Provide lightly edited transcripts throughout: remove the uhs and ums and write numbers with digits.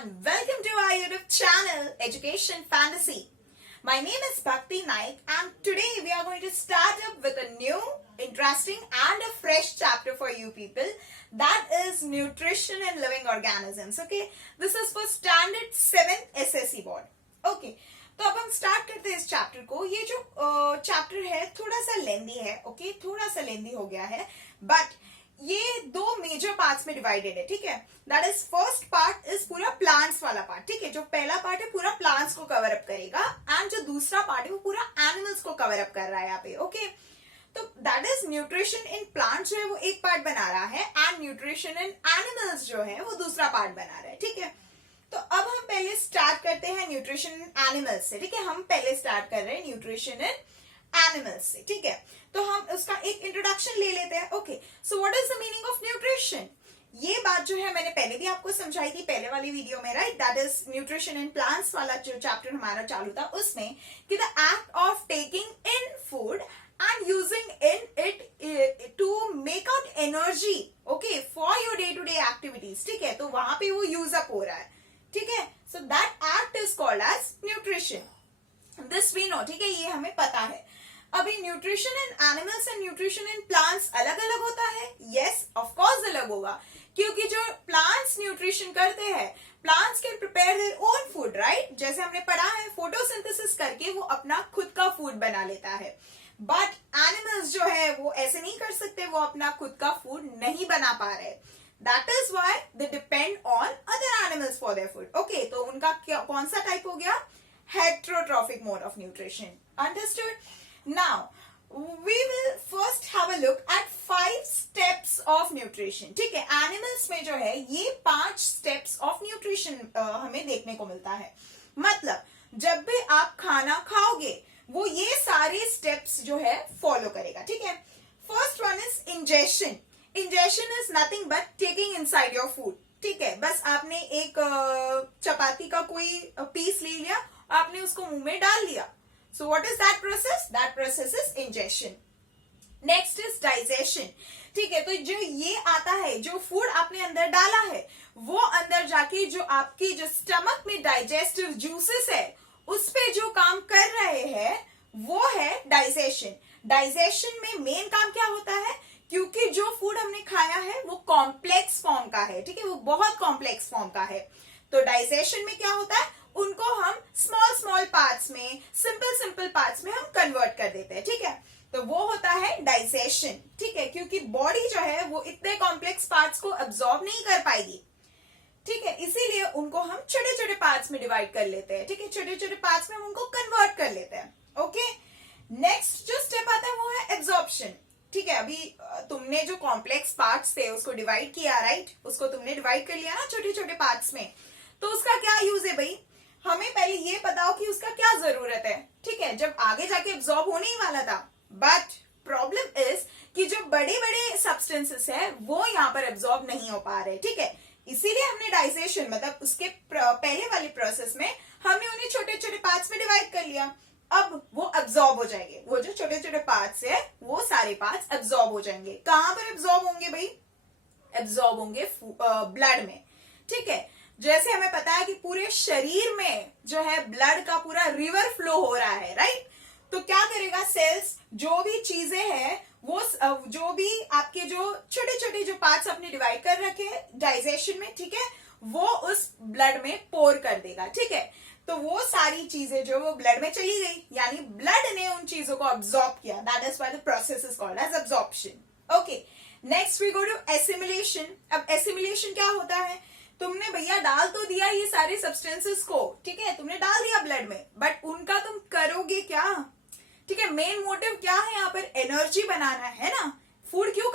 and welcome to our YouTube channel, Education Fantasy. My name is Bhakti Naik and today we are going to start up with a new, interesting and a fresh chapter for you people. That is Nutrition in Living Organisms. Okay, this is for Standard 7th SSC board. Okay, तो अब हम start करते हैं इस chapter को. ये जो chapter है थोड़ा सा लेंदी है. ओके, थोड़ा सा लेंदी हो गया है, बट ये दो मेजर पार्ट्स में डिवाइडेड है. ठीक है, that is first part is पूरा प्लांट्स वाला पार्ट. ठीक है, जो पहला पार्ट है पूरा प्लांट्स को कवर अप करेगा एंड जो दूसरा पार्ट है वो पूरा एनिमल्स को कवर अप कर रहा है यहाँ पे. ओके, तो that is nutrition in plants जो है वो एक पार्ट बना रहा है एंड न्यूट्रिशन इन एनिमल्स जो है वो दूसरा पार्ट बना रहा है. ठीक है, तो अब हम पहले स्टार्ट करते हैं न्यूट्रिशन इन एनिमल्स से. ठीक है, हम पहले स्टार्ट कर रहे हैं न्यूट्रिशन इन एनिमल्स से. ठीक है, तो हम उसका एक इंट्रोडक्शन ले लेते हैं. Okay, so what is the meaning of nutrition? ये बात जो है मैंने पहले भी आपको समझाई थी पहले वाली वीडियो में, right? That is nutrition in plants वाला जो चैप्टर हमारा चालू था उसमें, कि the act of taking in food and using in it to make out energy, okay, for your day to day activities. ठीक है, तो वहां पे वो यूज अप हो रहा है. ठीक है, so that act is called as nutrition. This we know. ठीक है, ये हमें पता है. अभी nutrition in animals and nutrition in plants अलग अलग होता है. यस, ऑफ कोर्स अलग होगा, क्योंकि जो प्लांट्स न्यूट्रिशन करते हैं, plants can prepare their own food, right? जैसे हमने पढ़ा है, फोटोसिंथेसिस करके वो अपना खुद का फूड बना लेता है. बट एनिमल्स जो है वो ऐसे नहीं कर सकते, वो अपना खुद का फूड नहीं बना पा रहे. That is why they depend on other animals for their food. Okay, तो उनका कौन सा टाइप हो गया? Heterotrophic mode of nutrition. Understood? Now we will first have a look at 5 steps of nutrition. ठीक है, एनिमल्स में जो है ये 5 steps of nutrition हमें देखने को मिलता है. मतलब जब भी आप खाना खाओगे वो ये सारे स्टेप्स जो है फॉलो करेगा. ठीक है, first one is ingestion. Ingestion is nothing but taking inside your food. ठीक है, बस आपने एक चपाती का कोई पीस ले लिया, आपने उसको मुंह में डाल दिया. So what is that process? That process is ingestion. Next is digestion. ठीक है, तो जो ये आता है, जो फूड आपने अंदर डाला है वो अंदर जाके जो आपकी जो स्टमक में डाइजेस्टिव जूसेस है उस पे जो काम कर रहे हैं वो है डाइजेशन. डाइजेशन में मेन काम क्या होता है? क्योंकि जो फूड हमने खाया है वो कॉम्प्लेक्स फॉर्म का है. ठीक है, वो बहुत कॉम्प्लेक्स फॉर्म का है. तो डाइजेशन में क्या होता है? उनको हम स्मॉल स्मॉल पार्ट्स में, सिंपल सिंपल पार्ट्स में हम कन्वर्ट कर देते हैं. ठीक है, तो वो होता है डाइजेशन. ठीक है, क्योंकि बॉडी जो है वो इतने कॉम्प्लेक्स पार्ट्स को एब्जॉर्ब नहीं कर पाएगी. ठीक है, इसीलिए उनको हम छोटे छोटे पार्ट्स में डिवाइड कर लेते हैं. ठीक है, छोटे छोटे पार्ट्स में हम उनको कन्वर्ट कर लेते हैं. ओके, नेक्स्ट जो स्टेप आता है वो है एब्जॉर्प्शन. ठीक है, अभी तुमने जो कॉम्प्लेक्स पार्ट्स थे उसको डिवाइड किया, राइट? उसको तुमने डिवाइड कर लिया ना छोटे छोटे पार्ट्स में, तो उसका क्या यूज है भाई? हमें पहले ये पता हो कि उसका क्या जरूरत है. ठीक है, जब आगे जाके एब्जॉर्ब होने ही वाला था, बट प्रॉब्लम इज कि जो बड़े बड़े सब्सटेंसेस है वो यहाँ पर एब्जॉर्ब नहीं हो पा रहे. ठीक है, इसीलिए हमने डाइजेशन मतलब उसके पहले वाले प्रोसेस में हमने उन्हें छोटे छोटे पार्ट्स में डिवाइड कर लिया. अब वो एब्जॉर्ब हो जाएंगे. वो जो छोटे छोटे पार्ट्स है वो सारे पार्ट्स एब्जॉर्ब हो जाएंगे. कहां पर एब्जॉर्ब होंगे भाई? एब्जॉर्ब होंगे ब्लड में. ठीक है, जैसे हमें पता है कि पूरे शरीर में जो है ब्लड का पूरा रिवर फ्लो हो रहा है, राइट? तो क्या करेगा सेल्स? जो भी चीजें हैं वो जो भी आपके जो छोटे छोटे जो पार्ट्स आपने डिवाइड कर रखे हैं डाइजेशन में, ठीक है, वो उस ब्लड में पोर कर देगा. ठीक है, तो वो सारी चीजें जो वो ब्लड में चली गई, यानी ब्लड ने उन चीजों को अब्सॉर्ब किया. That is why the process is called as absorption. Okay, next we go to assimilation. अब एसिमिलेशन क्या होता है? तुमने भैया डाल तो दिया ये सारे सब्सटेंसेस को, ठीक है, तुमने डाल दिया ब्लड में, बट उनका तुम करोगे क्या? ठीक है, मेन मोटिव क्या है यहाँ पर? एनर्जी बनाना है ना. फूड क्यों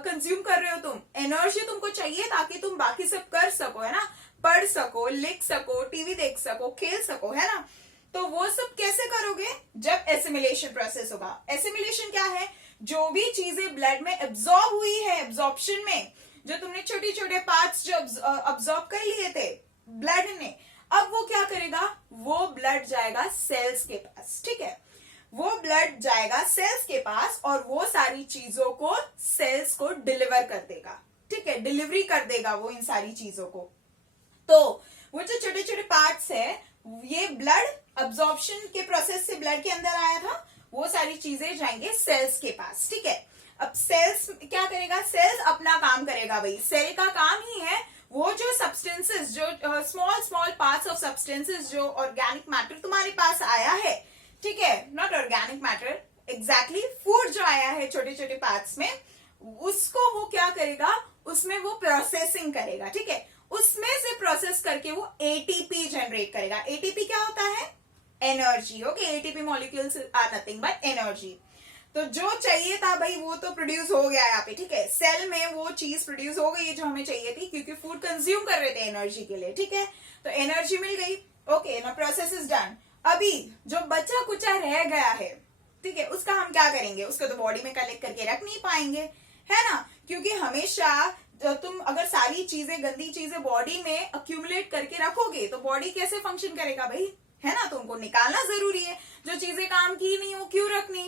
कंज्यूम कर रहे हो तुम? एनर्जी तुमको चाहिए ताकि तुम बाकी सब कर सको, है ना? पढ़ सको, लिख सको, टीवी देख सको, खेल सको, है ना? तो वो सब कैसे करोगे? जब एसिमिलेशन प्रोसेस होगा. एसिमिलेशन क्या है? जो भी चीजें ब्लड में एब्जॉर्ब हुई है, एब्जॉर्प्शन में जो तुमने छोटे छोटे पार्ट्स जो अब्सॉर्ब कर लिए थे ब्लड ने, अब वो क्या करेगा? वो ब्लड जाएगा सेल्स के पास. ठीक है, वो ब्लड जाएगा सेल्स के पास और वो सारी चीजों को सेल्स को डिलीवर कर देगा. ठीक है, डिलीवरी कर देगा वो इन सारी चीजों को. तो वो जो छोटे छोटे पार्ट्स है, ये ब्लड अब्जॉर्प्शन के प्रोसेस से ब्लड के अंदर आया था, वो सारी चीजें जाएंगे सेल्स के पास, ठीक है। अब सेल्स क्या करेगा, सेल्स अपना काम करेगा भाई। सेल का काम ही है वो जो सब्सटेंसेस, जो small small parts of substances, जो ऑर्गेनिक मैटर तुम्हारे पास आया है, ठीक है, not organic matter, exactly food जो आया है छोटे छोटे पार्ट्स में, उसको वो क्या करेगा, उसमें वो प्रोसेसिंग करेगा, ठीक है। उसमें से प्रोसेस करके वो एटीपी जनरेट करेगा। एटीपी क्या होता है, energy, okay. ATP molecules are nothing but energy. तो जो चाहिए था भाई वो तो प्रोड्यूस हो गया यहाँ पे, ठीक है। सेल में वो चीज प्रोड्यूस हो गई है जो हमें चाहिए थी, क्योंकि फूड कंज्यूम कर रहे थे एनर्जी के लिए, ठीक है। तो एनर्जी मिल गई, ओके, ना प्रोसेस इज डन। अभी जो बचा कुचा रह गया है, ठीक है, उसका हम क्या करेंगे, उसको तो बॉडी में कलेक्ट करके रख नहीं पाएंगे, है ना, क्योंकि हमेशा तुम अगर सारी चीजें, गंदी चीजें बॉडी में अक्यूमुलेट करके रखोगे तो बॉडी कैसे फंक्शन करेगा भाई, है ना। तो उनको निकालना जरूरी है। जो चीजें काम की नहीं वो क्यों रखनी,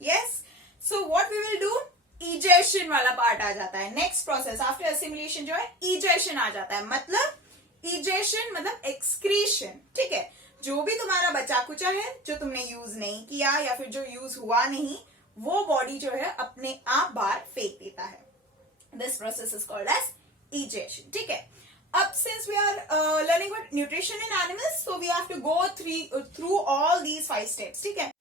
yes. So what we will do, egestion वाला पार्ट आ जाता है। नेक्स्ट प्रोसेस आफ्टर एसिमिलेशन जो है, इजेशन आ जाता है। मतलब इजेशन मतलब एक्सक्रीशन, ठीक है। जो भी तुम्हारा बचा कुचा है, जो तुमने यूज नहीं किया या फिर जो यूज हुआ नहीं, वो बॉडी जो है अपने आप बाहर फेंक देता है। This process is called as egestion, ठीक है। अब since we are learning about nutrition in animals, so we have to go through all these 5 steps, ठीक है।